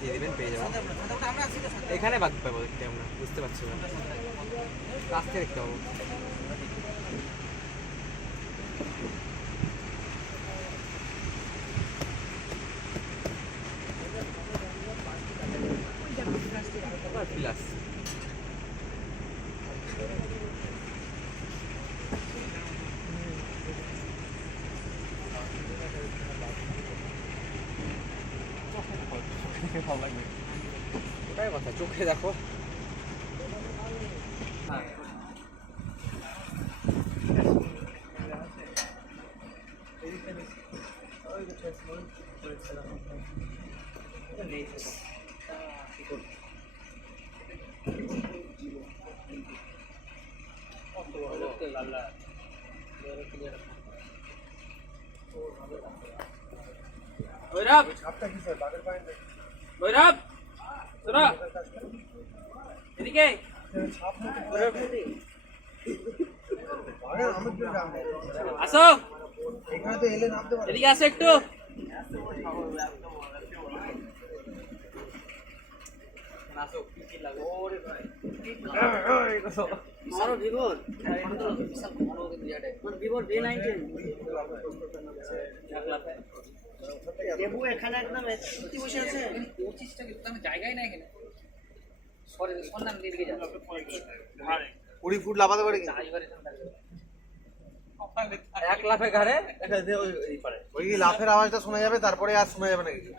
দিয়ে দিবেন, পেয়ে যাবেন। এখানে বাদ পাবো দেখতে, আমরা বুঝতে পারছি না, কাছ থেকে দেখতে পাবো। প্লাস ওটাই কথা, চোখে দেখো। ভৈরব, ভৈরব, শোনো এদিকে। আসো এদিকে, আসো একটু। এখানে একদম বসে আছে, জায়গায় না এখানে। সন্ধান দিকে যাবে 20 ফুট লাফাতে পারে, 1 লাফে ঘাড়ে। ওই লাফের আওয়াজটা শোনা যাবে, তারপরে আর শোনা যাবে না কিছু।